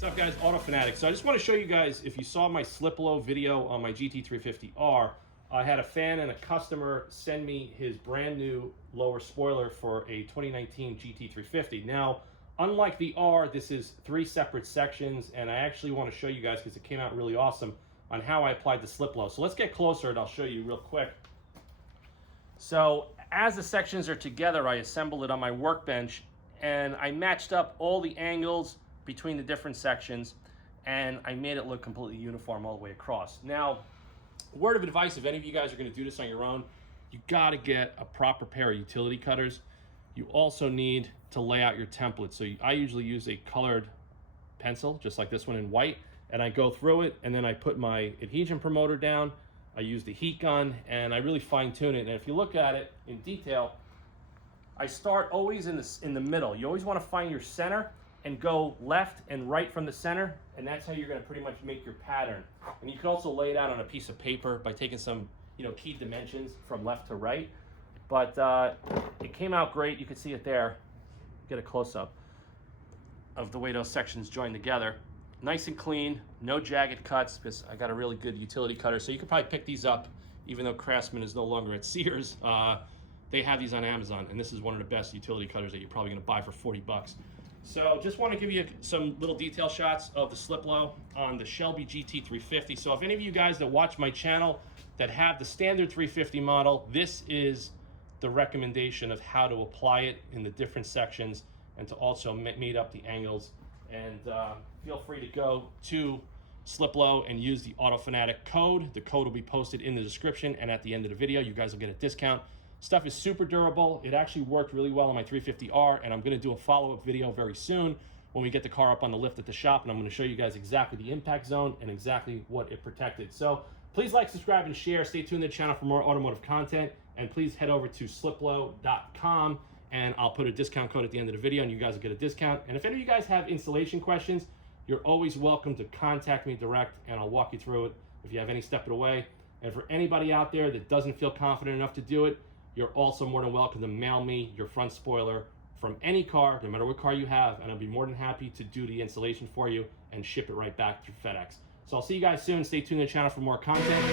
What's up guys, autofanatic. So I just want to show you guys, if you saw my SLIPLO video on my GT350R, I had a fan and a customer send me his brand new lower spoiler for a 2019 GT350. Now, unlike the R, this is 3 separate sections, and I actually want to show you guys, because it came out really awesome, on how I applied the SLIPLO. So let's get closer and I'll show you real quick. So as the sections are together, I assembled it on my workbench, and I matched up all the angles between the different sections, and I made it look completely uniform all the way across. Now, word of advice, if any of you guys are going to do this on your own, you got to get a proper pair of utility cutters. You also need to lay out your template. So I usually use a colored pencil, just like this one in white, and I go through it, and then I put my adhesion promoter down, I use the heat gun, and I really fine tune it. And if you look at it in detail, I start always in the middle. You always want to find your center and go left and right from the center, and that's how you're going to pretty much make your pattern. And you can also lay it out on a piece of paper by taking some, key dimensions from left to right. But it came out great. You can see it there. Get a close-up of the way those sections join together. Nice and clean, no jagged cuts, because I got a really good utility cutter. So you could probably pick these up, even though Craftsman is no longer at Sears. They have these on Amazon, and this is one of the best utility cutters that you're probably going to buy for 40 bucks. So just want to give you some little detail shots of the SLIPLO on the Shelby GT350. So if any of you guys that watch my channel that have the standard 350 model, this is the recommendation of how to apply it in the different sections and to also meet up the angles. And feel free to go to SLIPLO and use the autofanatic code. The code will be posted in the description and at the end of the video. You guys will get a discount. Stuff is super durable. It actually worked really well on my 350R, and I'm going to do a follow-up video very soon when we get the car up on the lift at the shop, and I'm going to show you guys exactly the impact zone and exactly what it protected. So please like, subscribe, and share. Stay tuned to the channel for more automotive content, and please head over to sliplo.com, and I'll put a discount code at the end of the video, and you guys will get a discount. And if any of you guys have installation questions, you're always welcome to contact me direct, and I'll walk you through it if you have any step of the way. And for anybody out there that doesn't feel confident enough to do it, you're also more than welcome to mail me your front spoiler from any car, no matter what car you have, and I'll be more than happy to do the installation for you and ship it right back through FedEx. So I'll see you guys soon. Stay tuned to the channel for more content.